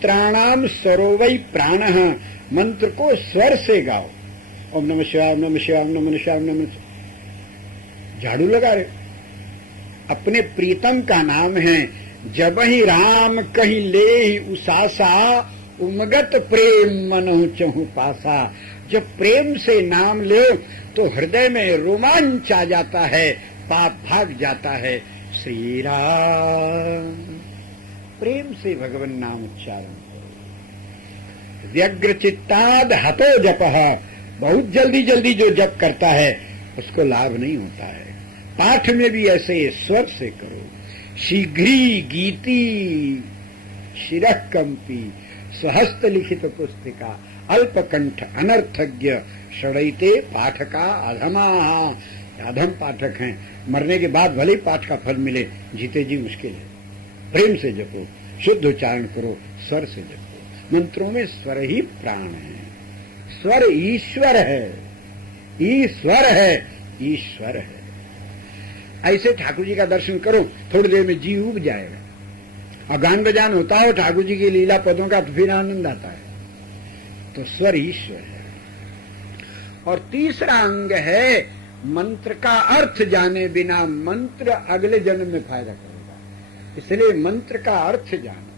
मंत्राणाम स्वरोवै प्राणः, मंत्र को स्वर से गाओ। ओम नमः शिवाय, ओम नमः शिवाय, ओम नमः शिवाय, ओम नमः। झाड़ू लगा रहे, अपने प्रीतम का नाम है। जब ही राम कहीं ले उसासा, उमगत प्रेम मनहु चहु पासा। जब प्रेम से नाम ले तो हृदय में रोमांच आ जाता है, पाप भाग जाता है। श्री राम, प्रेम से भगवान नाम उच्चारण करो। व्यग्र चित्ताद हतो जपः, बहुत जल्दी जल्दी जो जप करता है उसको लाभ नहीं होता है। पाठ में भी ऐसे स्वर से करो। शीघ्री गीति शिरः कंपी, स्वहस्त लिखित पुस्तिका, अल्पकंठ अनर्थज्ञ, षडैते पाठका अधमा। अधम पाठक हैं, मरने के बाद भले पाठ का फल मिले, जीते जी मुश्किल है। प्रेम से जपो, शुद्ध उच्चारण करो, स्वर से जपो। मंत्रों में स्वर ही प्राण है। स्वर ईश्वर है, ईश्वर है, ईश्वर है। ऐसे ठाकुर जी का दर्शन करो, थोड़ी देर में जी उब जाएगा। और गान बजान होता है ठाकुर जी की लीला पदों का, तो फिर आनंद आता है। तो स्वर ईश्वर है। और तीसरा अंग है, मंत्र का अर्थ जाने बिना मंत्र अगले जन्म में फायदा करेगा। इसलिए मंत्र का अर्थ जानो।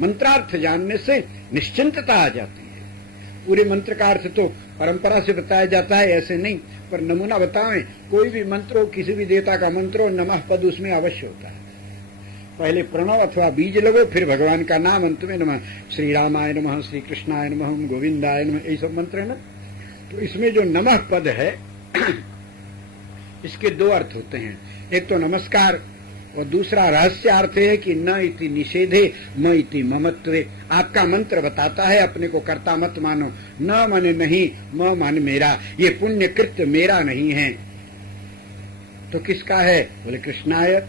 मंत्रार्थ जानने से निश्चिंतता आ जाती है। पूरे मंत्र का अर्थ तो परंपरा से बताया जाता है, ऐसे नहीं, पर नमूना बताएं। कोई भी मंत्र हो, किसी भी देवता का मंत्र हो, नमः पद उसमें अवश्य होता है। पहले प्रणव अथवा बीज लगो, फिर भगवान का नाम, अंत में नमः। श्री रामाय नमः, श्री कृष्णाय नमः, गोविंदाय नमः, यही सब मंत्र है ना। तो इसमें जो नमः पद है इसके दो अर्थ होते हैं। एक तो नमस्कार, और दूसरा रहस्य अर्थ है कि न इति निषेधे म इति ममत्वे। आपका मंत्र बताता है अपने को कर्ता मत मानो। न माने नहीं, म माने मेरा। ये पुण्य कृत्य मेरा नहीं है तो किसका है? बोले कृष्णाय,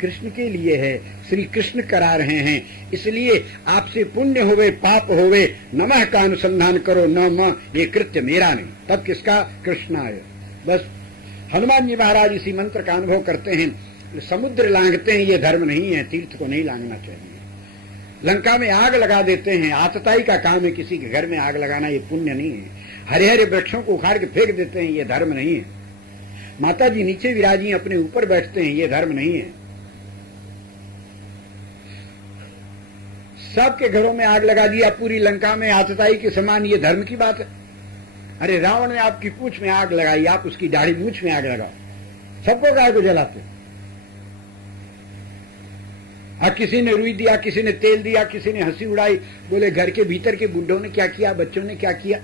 कृष्ण के लिए है। श्री कृष्ण करा रहे हैं, इसलिए आपसे पुण्य होवे पाप होवे, नमः का अनुसंधान करो, न म, ये कृत्य मेरा नहीं। तब किसका? कृष्णाय। बस हनुमान जी महाराज इसी मंत्र का अनुभव करते हैं। समुद्र लांघते हैं, ये धर्म नहीं है, तीर्थ को नहीं लांघना चाहिए। लंका में आग लगा देते हैं, आतताई का काम है किसी के घर में आग लगाना, ये पुण्य नहीं है। हरे हरे वृक्षों को उखाड़ के फेंक देते हैं, ये धर्म नहीं है। माता जी नीचे विराजी अपने ऊपर बैठते हैं, ये धर्म नहीं है। सबके घरों में आग लगा दिया, पूरी लंका में आतताई के समान, ये धर्म की बात है? अरे रावण ने आपकी पूंछ में आग लगाई, आप उसकी दाढ़ी मूंछ में आग लगाओ, सबको गाय को जलाते। किसी ने रुई दिया, किसी ने तेल दिया, किसी ने हंसी उड़ाई। बोले घर के भीतर के बुढ़ों ने क्या किया, बच्चों ने क्या किया,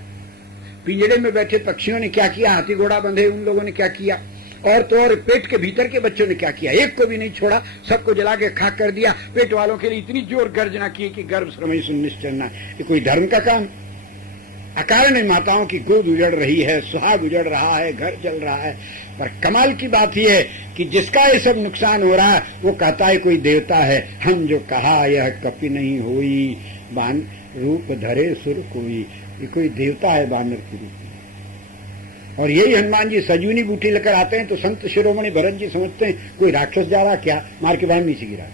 पिंजड़े में बैठे पक्षियों ने क्या किया, हाथी घोड़ा बंधे उन लोगों ने क्या किया, और तो और पेट के भीतर के बच्चों ने क्या किया। एक को भी नहीं छोड़ा, सबको जला के खाक कर दिया। पेट वालों के लिए इतनी जोर गर्जना की कि गर्भ श्रमई सुनिश्चित करना, ये कोई धर्म का काम? अकारण माताओं की गोद उजड़ रही है, सुहाग उजड़ रहा है, घर जल रहा है। पर कमाल की बात यह है कि जिसका ये सब नुकसान हो रहा है वो कहता है कोई देवता है। हम जो कहा यह कपि नहीं होई, बान रूप धरे सुर कोई। ये कोई देवता है बानर के रूप में। और यही हनुमान जी सजूनी बूटी लेकर आते हैं तो संत शिरोमणि भरत जी समझते हैं कोई राक्षस जा रहा, क्या मार के बाहर नीचे गिरा।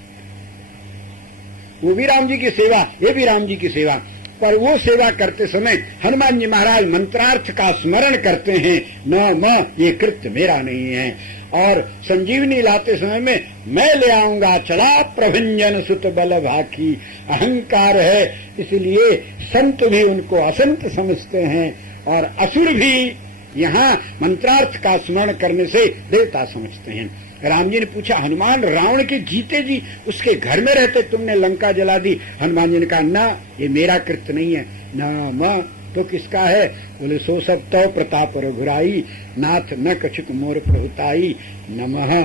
वो भी राम जी की सेवा, ये भी राम जी की सेवा। पर वो सेवा करते समय हनुमान जी महाराज मंत्रार्थ का स्मरण करते हैं, न म, ये कृत्य मेरा नहीं है। और संजीवनी लाते समय में मैं ले आऊंगा, चला प्रभंजन सुत बल भाखी। अहंकार है, इसलिए संत भी उनको असंत समझते हैं और असुर भी यहाँ मंत्रार्थ का स्मरण करने से देवता समझते हैं। राम जी ने पूछा, हनुमान रावण के जीते जी उसके घर में रहते तुमने लंका जला दी? हनुमान जी ने कहा, ना ये मेरा कृत्य नहीं है। न म, तो किसका है? बोले सो सब तो प्रताप रघुराई, नाथ न कछुक मोर प्रभुताई, नमः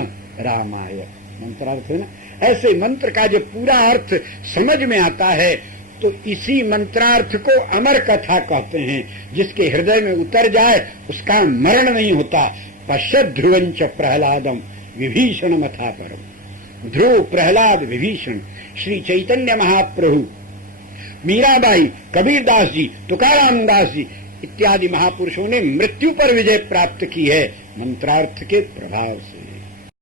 रामाय। मंत्रार्थ है ना। ऐसे मंत्र का जब पूरा अर्थ समझ में आता है तो इसी मंत्रार्थ को अमर कथा कहते हैं। जिसके हृदय में उतर जाए उसका मरण नहीं होता। पश्यत ध्रुवंच प्रहलादम विभीषण मथा परम। ध्रुव, प्रहलाद, विभीषण, श्री चैतन्य महाप्रभु, मीराबाई, कबीरदास जी, तुकाराम दास जी इत्यादि महापुरुषों ने मृत्यु पर विजय प्राप्त की है मंत्रार्थ के प्रभाव से।